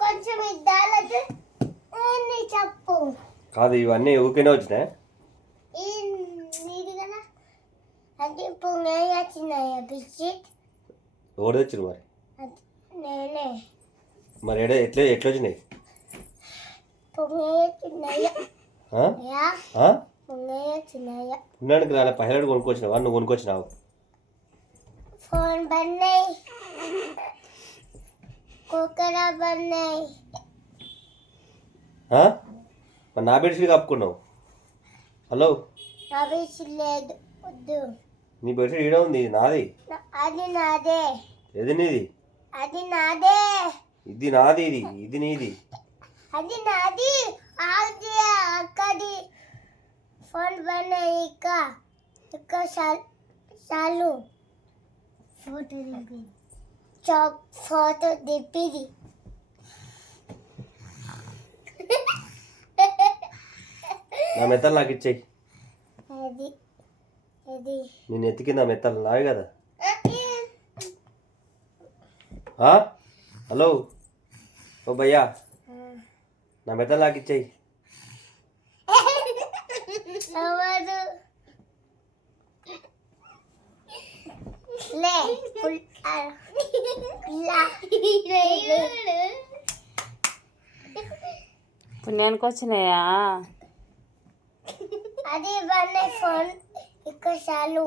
కొంచెం ఇద్దాలది చెప్పు. కాదు ఇవన్నీ ఊరికేనే వచ్చినాయి. నీది కదా అది పొంగే వచ్చినాయా బిస్కెట్ ఎవరు తెచ్చారు మరి? నేనే. మరి ఎట్లా వచ్చినాయి? పొంగే వచ్చినాయా పొంగే వచ్చినాయా. పుణ్యానికి రాలే పైలట్ కొనుక్కొచ్చినావా? నువ్వు కొనుక్కొచ్చినావు. ఫోన్ బన్నాయి కుక్కర బన్నాయి. మరి నా బెడ్షీట్ కప్పుకున్నావు. హలో నా బెడ్షీట్ లేదు వద్దు. నీ బెడ్షీట్ ఈడ ఉంది, నాది. అది నాదే. ఏది నీది? అది నాదే. ఇది నాది, ఇది నీది. అది నాది. అది అక్కది. ఫోన్ బన్నాయి ఇక చాలు. ఫోటో దింపిది. ఫోటో దింపిది. నా మెత్తలు నాకు ఇచ్చేయి. అది నేను ఎత్తికింద మెత్తలు నావి కదా. హలో ఓ భయ్యా, నా మెత్తలు నాకు ఇచ్చేయి. పుణ్యానికి వచ్చినాయా? అది ఫోన్ ఇక చాలు.